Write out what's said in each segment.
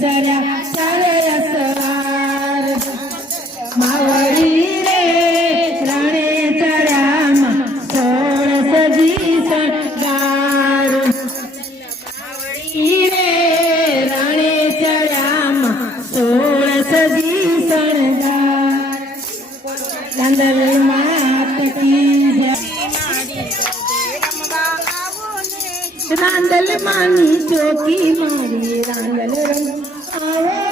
વિસર્યા ચાલે રસવાર માવડી રે રણે તરામાં સોળ સજી સરદાર માવડી રે રણે તરામાં સોળ સજી સરદાર અંદર રાંદલ માની ચોકી મારી રાંદલ રંગ આવો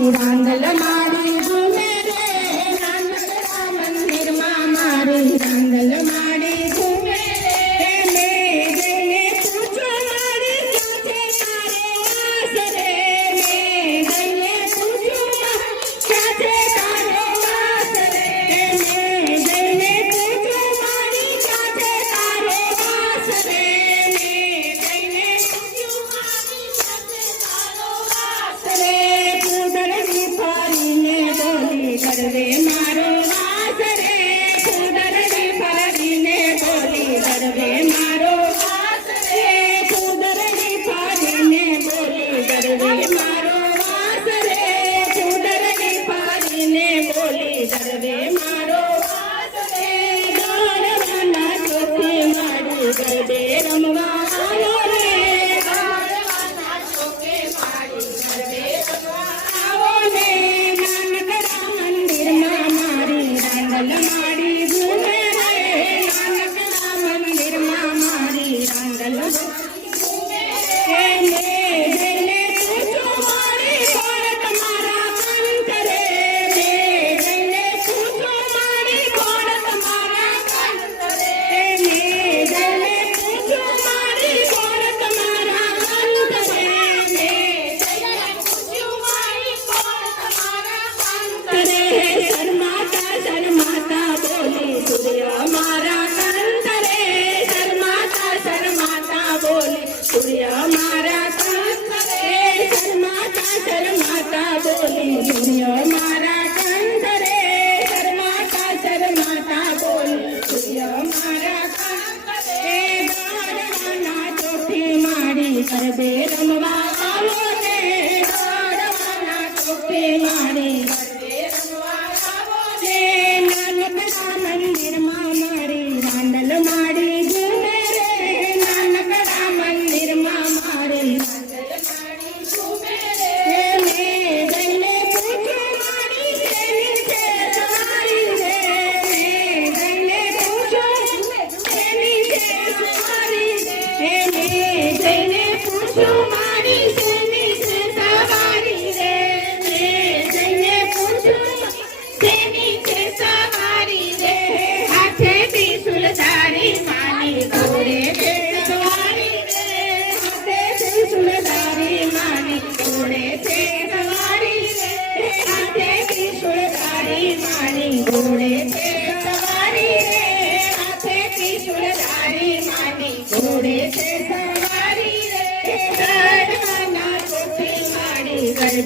મારી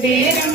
Bear and